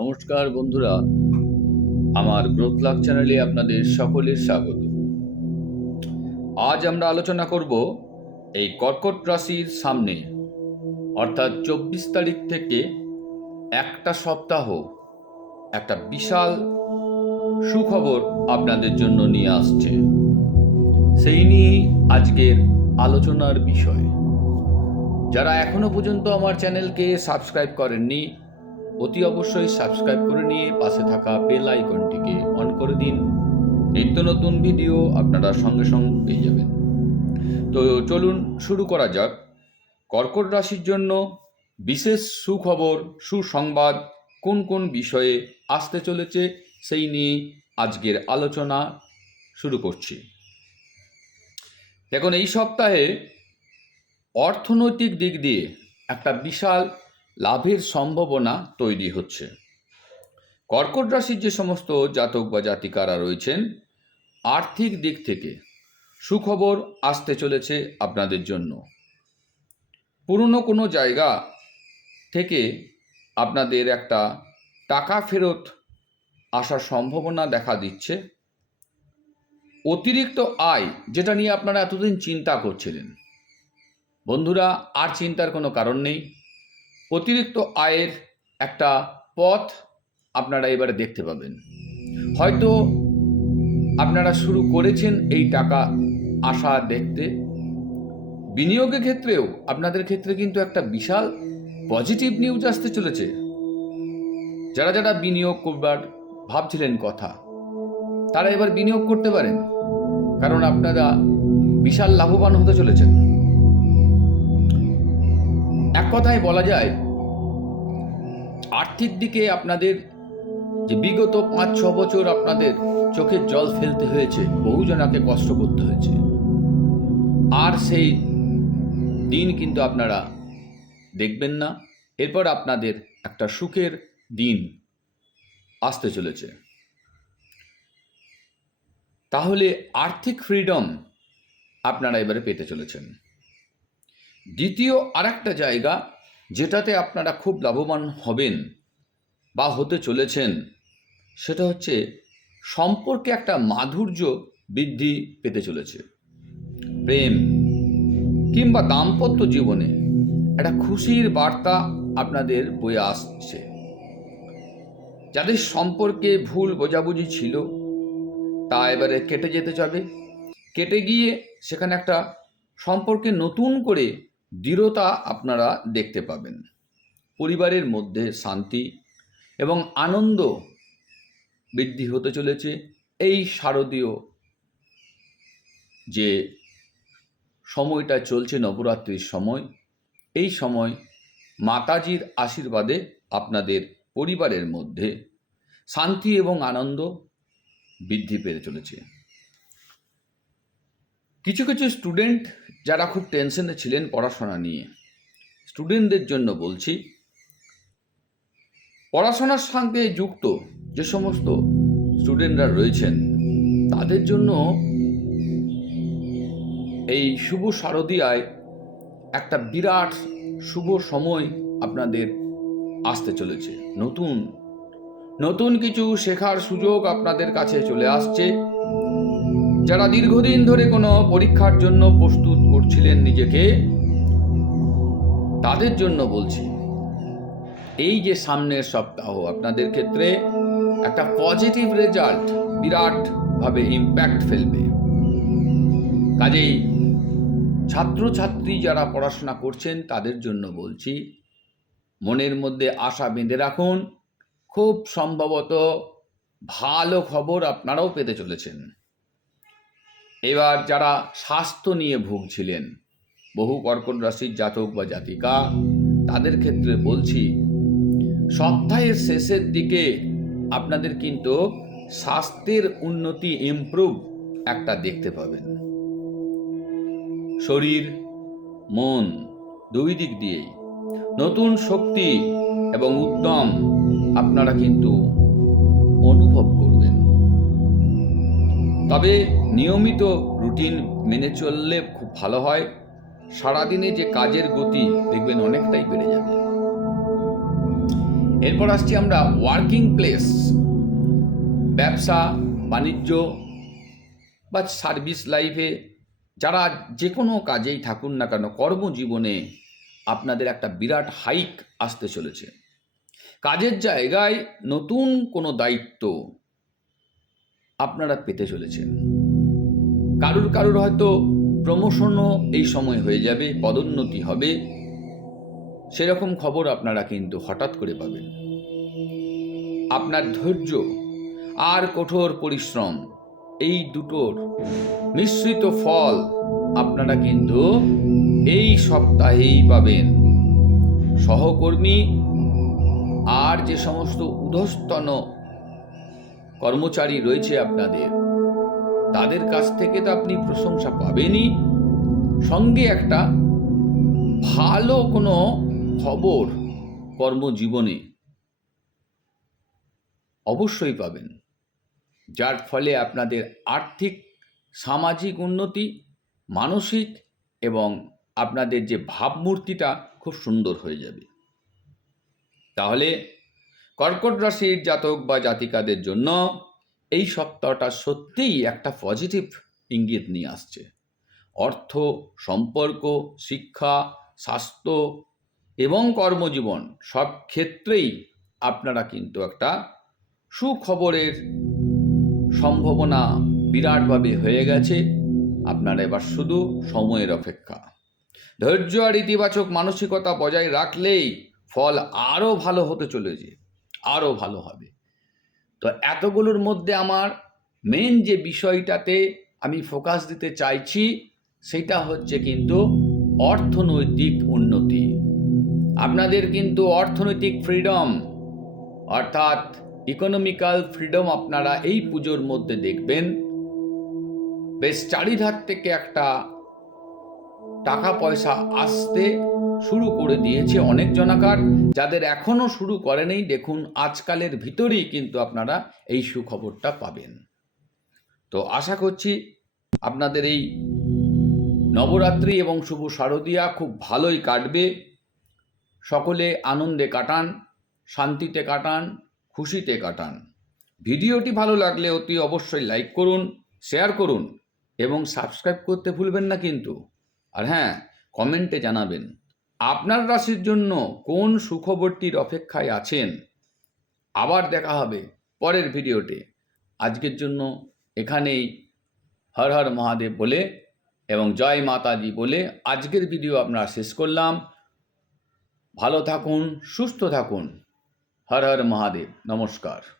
নমস্কার বন্ধুরা। আমার গ্রোথ লাভ চ্যানেলে আপনাদের সকলের স্বাগত। আজ আমরা আলোচনা করব এই কর্কট রাশির সামনে, অর্থাৎ চব্বিশ তারিখ থেকে একটা সপ্তাহ, একটা বিশাল সুখবর আপনাদের জন্য নিয়ে আসছে। সেই নিয়েই আজকের আলোচনার বিষয়। যারা এখনও পর্যন্ত আমার চ্যানেলকে সাবস্ক্রাইব করেননি অতি অবশ্যই সাবস্ক্রাইব করে নিয়ে পাশে থাকা বেল আইকনটিকে অন করে দিন। নিত্য নতুন ভিডিও আপনারা সঙ্গে সঙ্গে পেয়ে যাবেন। তো চলুন শুরু করা যাক। কর্কট রাশির জন্য বিশেষ সুখবর, সুসংবাদ কোন কোন বিষয়ে আসতে চলেছে সেই নিয়ে আজকের আলোচনা শুরু করছি। দেখুন, এই সপ্তাহে অর্থনৈতিক দিক দিয়ে একটা বিশাল লাভের সম্ভাবনা তৈরি হচ্ছে। কর্কট রাশির যে সমস্ত জাতক বা জাতিকারা রয়েছেন, আর্থিক দিক থেকে সুখবর আসতে চলেছে আপনাদের জন্য। পুরনো কোনো জায়গা থেকে আপনাদের একটা টাকা ফেরত আসার সম্ভাবনা দেখা দিচ্ছে। অতিরিক্ত আয়, যেটা নিয়ে আপনারা এতদিন চিন্তা করছিলেন। বন্ধুরা, আর চিন্তার কোনো কারণ নেই। অতিরিক্ত আয়ের একটা পথ আপনারা এবারে দেখতে পাবেন। হয়তো আপনারা শুরু করেছেন এই টাকা আসা দেখতে। বিনিয়োগের ক্ষেত্রেও আপনাদের ক্ষেত্রে কিন্তু একটা বিশাল পজিটিভ নিউজ আসতে চলেছে। যারা যারা বিনিয়োগ করবার ভাবছিলেন কথা, তারা এবার বিনিয়োগ করতে পারেন। কারণ আপনারা বিশাল লাভবান হতে চলেছেন। এক কথায় বলা যায়, আর্থিক দিকে আপনাদের যে বিগত পাঁচ, ছ বছর আপনাদের চোখের জল ফেলতে হয়েছে, বহুজনাকে কষ্ট করতে হয়েছে। আর সেই দিন কিন্তু আপনারা দেখবেন না, এরপর আপনাদের একটা সুখের দিন আসতে চলেছে। তাহলে আর্থিক ফ্রিডম আপনারা এবারে পেতে চলেছেন। দ্বিতীয় আরেকটা জায়গা যেটাতে আপনারা খুব লাভবান হবেন বা হতে চলেছেন, সেটা হচ্ছে সম্পর্কে একটা মাধুর্য বৃদ্ধি পেতে চলেছে। প্রেম কিংবা দাম্পত্য জীবনে একটা খুশির বার্তা আপনাদের বয়ে আসছে। যাদের সম্পর্কে ভুল বোঝাবুঝি ছিল, তা এবারে কেটে যেতে যাবে কেটে গিয়ে সেখানে একটা সম্পর্কে নতুন করে দৃঢ়তা আপনারা দেখতে পাবেন। পরিবারের মধ্যে শান্তি এবং আনন্দ বৃদ্ধি হতে চলেছে। এই শারদীয় যে সময়টা চলছে, নবরাত্রির সময়, এই সময় মাতাজির আশীর্বাদে আপনাদের পরিবারের মধ্যে শান্তি এবং আনন্দ বৃদ্ধি পেতে চলেছে। কিছু কিছু স্টুডেন্ট যারা খুব টেনশনে ছিলেন পড়াশোনা নিয়ে। স্টুডেন্টদের জন্য বলছি, পড়াশোনার সঙ্গে যুক্ত যে সমস্ত স্টুডেন্টরা রয়েছেন, তাদের জন্য এই শুভ শারদীয়ায় একটা বিরাট শুভ সময় আপনাদের আসতে চলেছে। নতুন নতুন কিছু শেখার সুযোগ আপনাদের কাছে চলে আসছে। যারা দীর্ঘদিন ধরে কোনো পরীক্ষার জন্য প্রস্তুত করছিলেন নিজেকে, তাদের জন্য বলছি, এই যে সামনের সপ্তাহ, আপনাদের ক্ষেত্রে একটা পজিটিভ রেজাল্ট বিরাটভাবে ইম্প্যাক্ট ফেলবে। কাজেই ছাত্রছাত্রী যারা পড়াশোনা করছেন, তাদের জন্য বলছি, মনের মধ্যে আশা বেঁধে রাখুন, খুব সম্ভবত ভালো খবর আপনারাও পেতে চলেছেন। এবার যারা স্বাস্থ্য নিয়ে ভুগছিলেন, বহু কর্কট রাশির জাতক বা জাতিকা, তাদের ক্ষেত্রে বলছি, সপ্তাহের শেষের দিকে আপনাদের কিন্তু স্বাস্থ্যের উন্নতি ইমপ্রুভ একটা দেখতে পাবেন। শরীর, মন দুই দিক দিয়েই নতুন শক্তি এবং উদ্যম আপনারা কিন্তু অনুভব করবেন তবে নিয়মিত রুটিন মেনে চললে খুব ভালো হয়। সারাদিনে যে কাজের গতি দেখবেন অনেকটাই বেড়ে যাবে। এরপর আসছি আমরা ওয়ার্কিং প্লেস ব্যবসা, বাণিজ্য বা সার্ভিস লাইফে যারা যে কোনো কাজেই থাকুন না কেন, কর্মজীবনে আপনাদের একটা বিরাট হাইক আসতে চলেছে। কাজের জায়গায় নতুন কোনো দায়িত্ব আপনারা পেতে চলেছেন। কারুর কারুর হয়তো প্রমোশনও এই সময় হয়ে যাবে, পদোন্নতি হবে, সেরকম খবর আপনারা কিন্তু হঠাৎ করে পাবেন। আপনার ধৈর্য আর কঠোর পরিশ্রম, এই দুটোর মিশ্রিত ফল আপনারা কিন্তু এই সপ্তাহেই পাবেন। সহকর্মী আর যে সমস্ত উধস্তন কর্মচারী রয়েছে আপনাদের। তাদের কাছ থেকে তো আপনি প্রশংসা পাবেনই। সঙ্গে একটা ভালো কোনো খবর কর্মজীবনে অবশ্যই পাবেন। যার ফলে আপনাদের আর্থিক, সামাজিক উন্নতি, মানসিক এবং আপনাদের যে ভাবমূর্তিটা খুব সুন্দর হয়ে যাবে। তাহলে কর্কট রাশির জাতক বা জাতিকাদের জন্য এই সপ্তাহটা সত্যিই একটা পজিটিভ ইঙ্গিত নিয়ে আসছে। অর্থ, সম্পর্ক, শিক্ষা, স্বাস্থ্য এবং কর্মজীবন সব ক্ষেত্রেই আপনারা কিন্তু একটা সুখবরের সম্ভাবনা বিরাটভাবে হয়ে গেছে। আপনারা এবার শুধু সময়ের অপেক্ষা। ধৈর্য আর ইতিবাচক মানসিকতা বজায় রাখলেই ফল আরও ভালো হতে চলেছে। আরও ভালো হবে। তো এতগুলোর মধ্যে আমার মেন যে বিষয়টাতে আমি ফোকাস দিতে চাইছি, সেটা হচ্ছে কিন্তু অর্থনৈতিক উন্নতি। আপনাদের কিন্তু অর্থনৈতিক ফ্রিডম অর্থাৎ ইকোনমিক্যাল ফ্রিডম আপনারা এই পুজোর মধ্যে দেখবেন। বেশ চারিধার থেকে একটা টাকা পয়সা আসতে শুরু করে দিয়েছে অনেক জনাকার। যাদের এখনও শুরু করেনি, দেখুন আজকালের ভিতরেই কিন্তু আপনারা এই সুখবরটা পাবেন। তো আশা করছি আপনাদের এই নবরাত্রি এবং শুভ শারদিয়া খুব ভালোই কাটবে। সকলে আনন্দে কাটান, শান্তিতে কাটান, খুশিতে কাটান। ভিডিওটি ভালো লাগলে অতি অবশ্যই লাইক করুন, শেয়ার করুন এবং সাবস্ক্রাইব করতে ভুলবেন না কিন্তু। আর হ্যাঁ কমেন্টে জানাবেন। আপনার রাশির জন্য কোন সুখবরটির অপেক্ষায় আছেন? আবার দেখা হবে পরের ভিডিওতে। আজকের জন্য এখানেই। হর হর মহাদেব বলে এবং জয় মাতাজি বলে আজকের ভিডিও আপনারা শেষ করলাম। ভালো থাকুন, সুস্থ থাকুন। হর হর মহাদেব, নমস্কার।